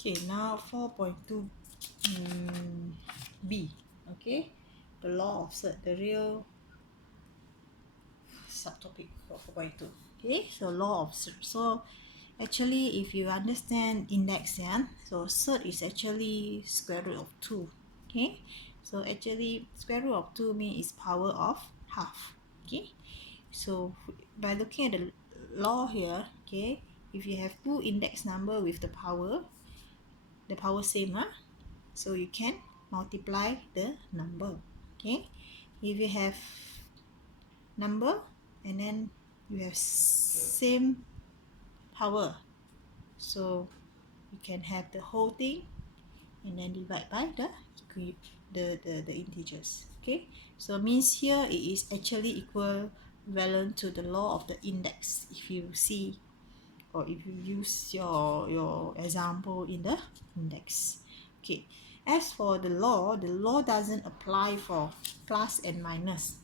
Okay, now 4.2 B. Okay, the law of cert, the real subtopic for 4.2. Okay, so law of cert. So actually, if you understand index, yeah, so cert is actually square root of 2. Okay, so actually square root of 2 means is power of half. Okay, so by looking at the law here, okay, if you have two index number with the power same, so you can multiply the number. Okay, if you have number and then you have same power, so you can have the whole thing and then divide by the integers. Okay, so means here it is actually equivalent to the law of the index. If you see, or if you use your example in the index. Okay, as for the law doesn't apply for plus and minus.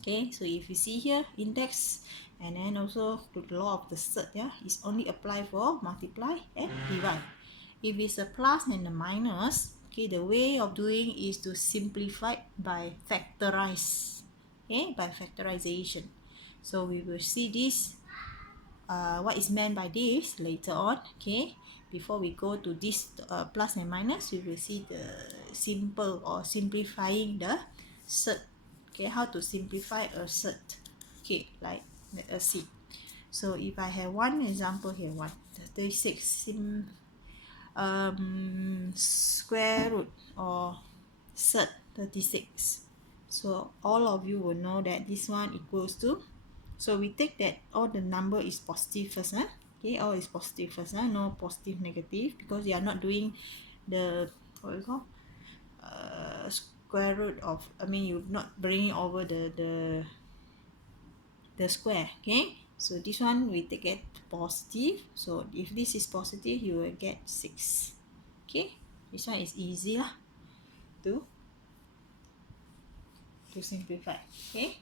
Okay, so if you see here index and then also the law of the cert, yeah, is only apply for multiply and divide. If it's a plus and a minus, okay, the way of doing is to simplify by factorize. Okay, by factorization. So we will see this what is meant by this later on. Okay, before we go to this plus and minus, we will see the simple or simplifying the cert. Okay, how to simplify a cert. Okay, like let us see. So if I have one example here, 36 square root or cert 36. So all of you will know that this one equals to, so we take that all the number is positive first, okay, all is positive first, no positive negative, because you are not doing the what you call square root of, I mean you're not bringing over the square. Okay, so this one we take it positive, so if this is positive you will get 6. Okay, this one is easy lah to simplify. Okay,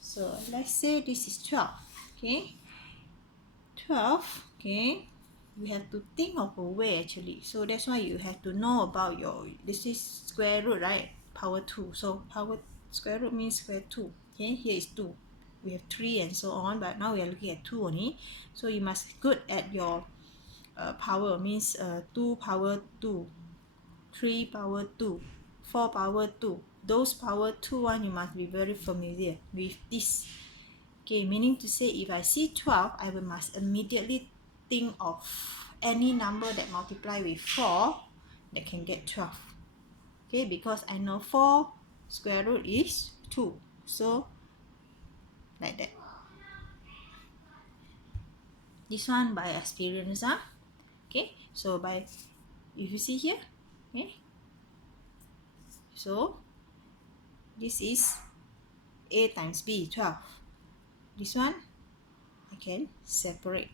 so let's say this is 12. Okay, 12. Okay, you have to think of a way actually, so that's why you have to know about your, this is square root, right? Power 2, so power square root means square 2. Okay, here is 2, we have 3 and so on, but now we are looking at 2 only. So you must good at your power, means 2 power 2, 3 power 2, 4 power 2. Those power 2 one you must be very familiar with this. Okay, meaning to say if I see 12, I will must immediately think of any number that multiply with 4 that can get 12. Okay, because I know 4 square root is 2. So like that. This one by experience. Okay, so by, if you see here, okay, so this is A times B, 12. This one I can separate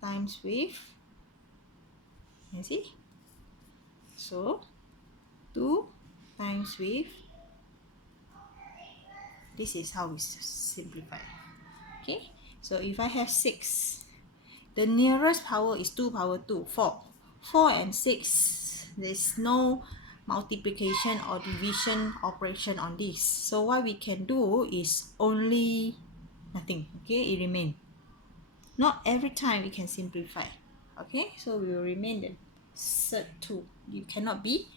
times with, you see, so 2 times with, this is how we simplify. Okay, so if I have 6, the nearest power is 2 power 2, 4. 4 and 6, there's no multiplication or division operation on this. So what we can do is only nothing. Okay, it remains. Not every time we can simplify. Okay, so we will remain the cert 2. You cannot be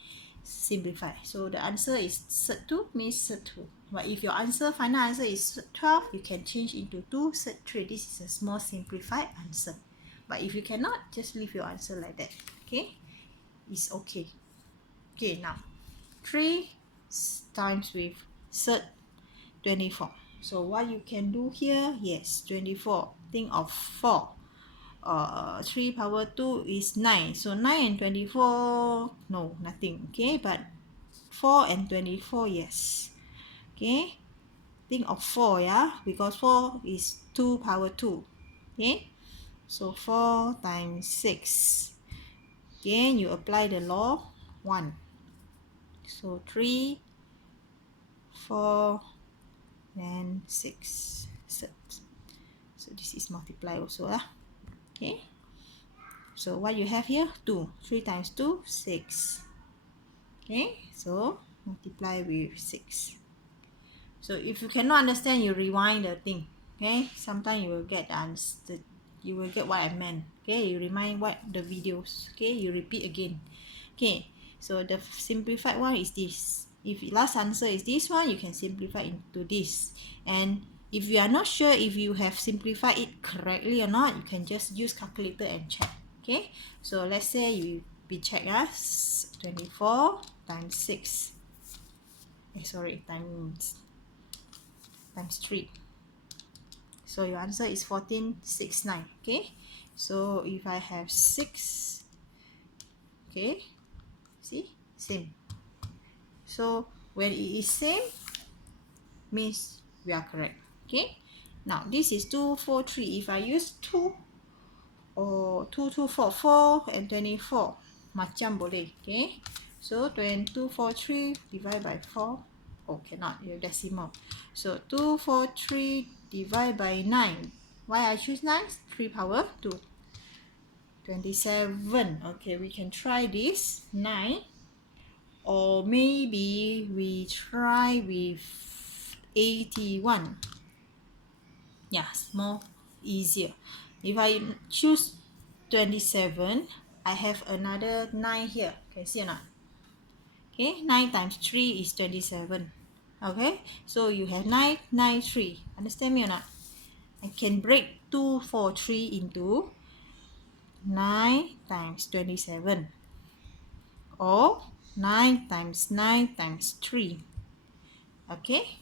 simplify. So the answer is cert 2 means cert 2. But if your final answer is 12, you can change into 2 cert 3. This is a small simplified answer. But if you cannot, just leave your answer like that. Okay, it's okay. Okay, now 3 times with cert 24. So what you can do here, yes, 24. Think of 4. 3 power 2 is 9. So 9 and 24, no, nothing. Okay, but 4 and 24, yes. Okay, think of 4, yeah, because 4 is 2 power 2. Okay, so 4 times 6. Again, you apply the law 1. So 3, 4, and 6. So this is is multiply also. Okay. So what you have here? 2. 3 times 2, 6. Okay. So multiply with 6. So if you cannot understand, you rewind the thing. Okay. Sometimes you will get the answer. You will get what I meant. Okay. You remind what the videos. Okay. You repeat again. Okay. So the simplified one is this. If last answer is this one, you can simplify into this. And if you are not sure if you have simplified it correctly or not, you can just use calculator and check. Okay. So let's say you be check as 24 times 6. Times 3. So your answer is 1469. Okay. So if I have 6, okay, see, same. So when it is same, means we are correct. Okay. Now this is 243. If I use 2 or 2, 2, 4, 4 and 24, macam boleh. Okay. So 243 divided by 4. Oh, cannot, your decimal. So 243 divided by 9. Why I choose 9? 3 power 2. 27. Okay, we can try this. 9. Or maybe we try with 81. Yes, more easier. If I choose 27, I have another 9 here. Can you see or not? Okay, 9 times 3 is 27. Okay, so you have 9, 9, 3. Understand me or not? I can break 243 into 9 times 27. Or 9 times 9 times 3. Okay,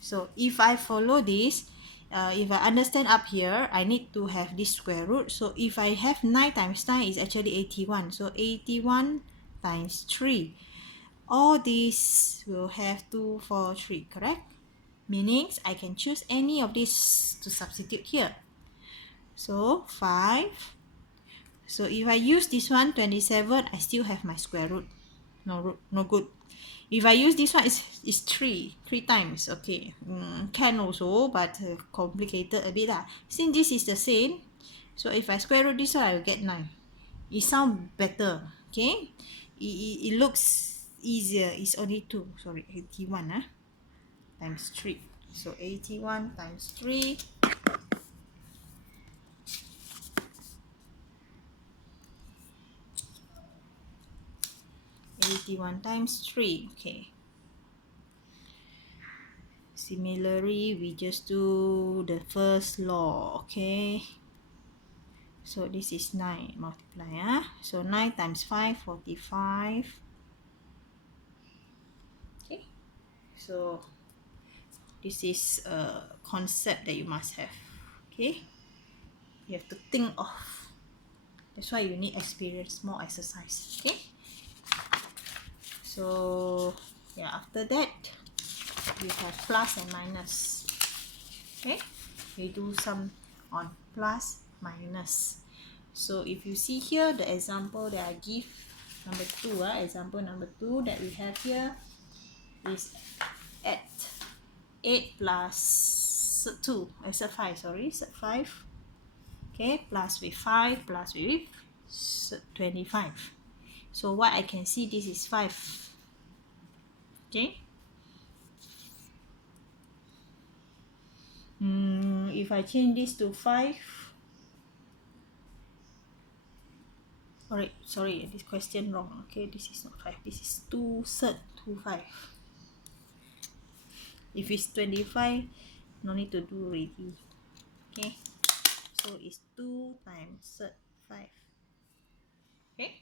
so if I follow this, if I understand up here, I need to have this square root. So if I have 9 times 9 is actually 81. So 81 times 3. All these will have 2, 4, 3, correct? Meaning I can choose any of these to substitute here. So 5. So if I use this one, 27, I still have my square root. No good. If I use this one, it's 3 times. Okay, can also, but complicated a bit lah. Since this is the same, so if I square root this one, I will get 9. It sounds better. Okay, it looks easier. It's only 2. Sorry, 81 times 3. So 81 times 3. 81 times 3. Okay. Similarly, we just do the first law. Okay. So this is 9 multiply. So 9 times 5, 45. Okay. So this is a concept that you must have. Okay. You have to think of. That's why you need experience, more exercise. Okay. So yeah, after that you have plus and minus. Okay, we do some on plus minus. So if you see here the example that I give, number 2, example number 2 that we have here is at 8 plus 2, set 5, sorry, set 5. Okay, plus with 5 plus with 25. So what I can see, this is 5. Okay. If I change this to 5, alright, sorry, this question wrong. Okay, this is not 5, this is 2 third 25. If it's 25, no need to do already. Okay, so it's 2 times third 5. Okay,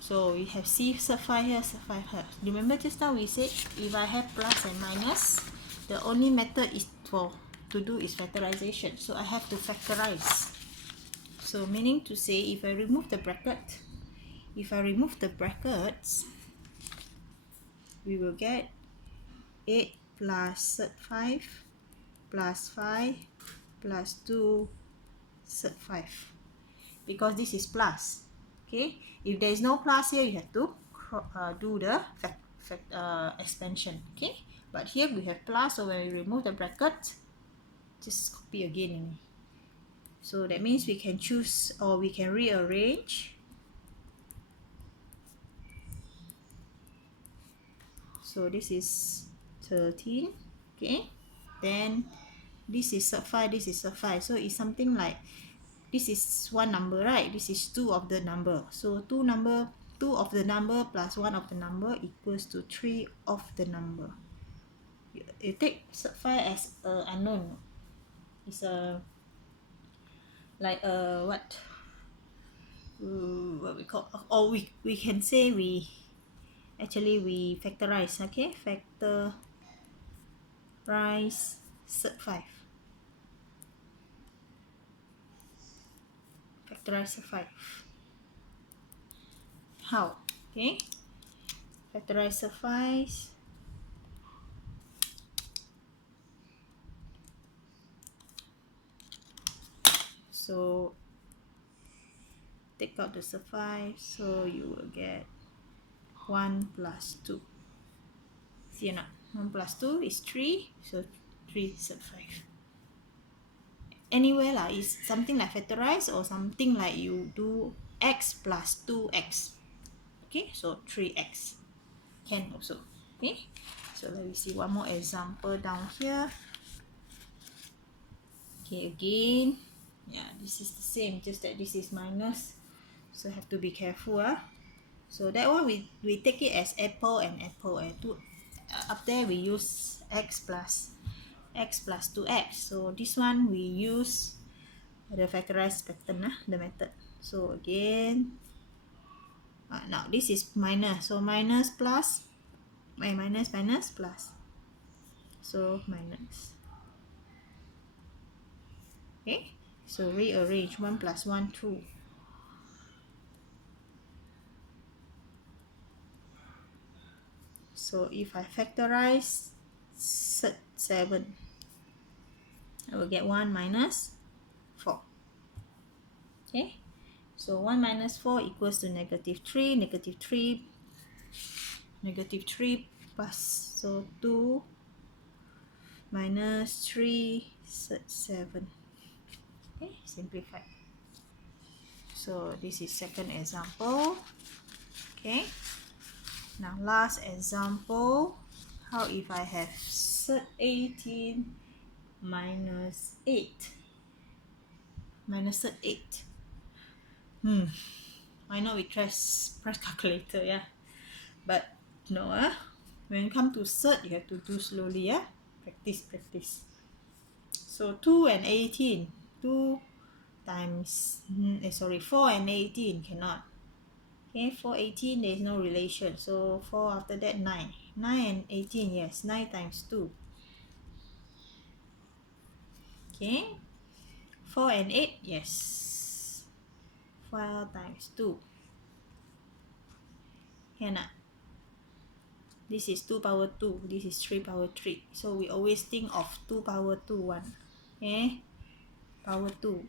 so we have C third 5 here, third 5 here. Remember just now we said if I have plus and minus, the only method is to do is factorization. So I have to factorize. So meaning to say, if I remove the brackets, we will get 8 plus 5 plus 5 plus 2 third 5. Because this is plus. Okay, if there is no plus here, you have to do the expansion. Okay, but here we have plus, so when we remove the bracket, just copy again. So that means we can choose or we can rearrange. So this is 13, okay? Then this is sub 5, this is sub 5. So it's something like this is one number, right? This is two of the number. So two of the number plus one of the number equals to 3 of the number. You take sub 5 as a unknown. It's a like a what we call, or we can say we factorize, okay? Factorize sub 5. Factorize sub 5. How? Okay? Factorize sub 5. So take out the sub 5, so you will get 1 plus 2. See or not? 1 plus 2 is 3, so 3 sub 5. Anyway lah, it's something like factorize or something like you do x plus 2x. Okay, so 3x can also. Okay, so let me see one more example down here. Okay, again, yeah, this is the same, just that this is minus, so have to be careful. So that one we take it as apple and apple, and up there we use x plus 2x. So this one we use the factorized pattern, the method. So again, now this is minus, so minus plus, minus plus, so minus. Okay, so rearrange 1 plus 1, 2. So if I factorize 7, I will get 1 minus 4. Okay, so 1 minus 4 equals to negative 3, negative 3 plus, so 2 minus 3, 7. Okay, simplify. So this is second example. Okay, now last example. How if I have 18 minus 8? Minus 8. Why not we press calculator, yeah? But no, when you come to third, you have to do slowly, yeah? Practice. So 2 and 18. 2 times, 4 and 18 cannot. Okay, 4, 18, there is no relation. So 4 after that, 9. 9 and 18, yes, 9 times 2. Okay, 4 and 8, yes. 4 times 2. Cannot. This is 2 power 2. This is 3 power 3. So we always think of 2 power 2, 1. Okay, power 2.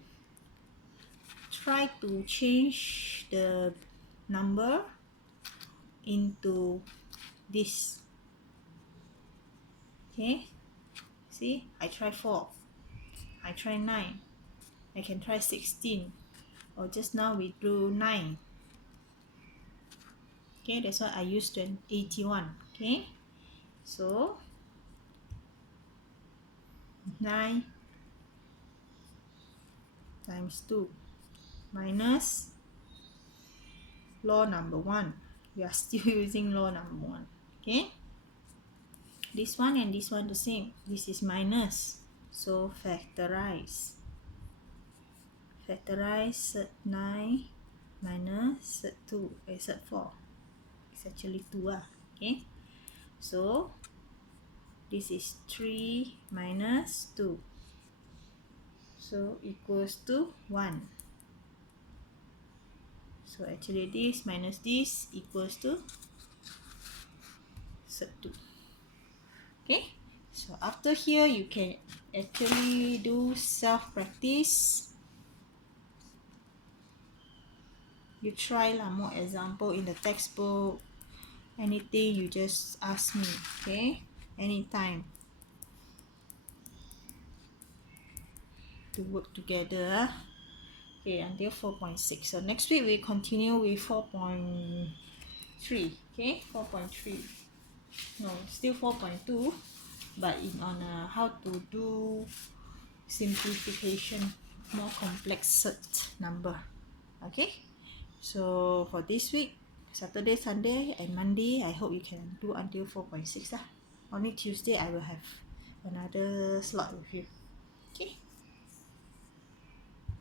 Try to change the number into this. Okay, see, I try 4. I try 9. I can try 16. Or just now we drew 9. Okay, that's why I used 81. Okay, so 9 times 2 minus law number 1. We are still using law number 1. Okay, this one and this one the same. This is minus, so factorize set 9 minus set 2, set 4. It's actually 2. Okay, so this is 3 minus 2, so equals to 1. So actually this minus this equals to set 2. Okay, so after here you can actually do self-practice. You try more example in the textbook. Anything you just ask me, okay? Anytime. to work together. Okay, until 4.6. So next week we continue with 4.3. Okay, 4.3. No, still 4.2, but in on how to do simplification, more complex cert number. Okay, so for this week, Saturday, Sunday, and Monday, I hope you can do until 4.6 lah. Only Tuesday I will have another slot with you. Okay.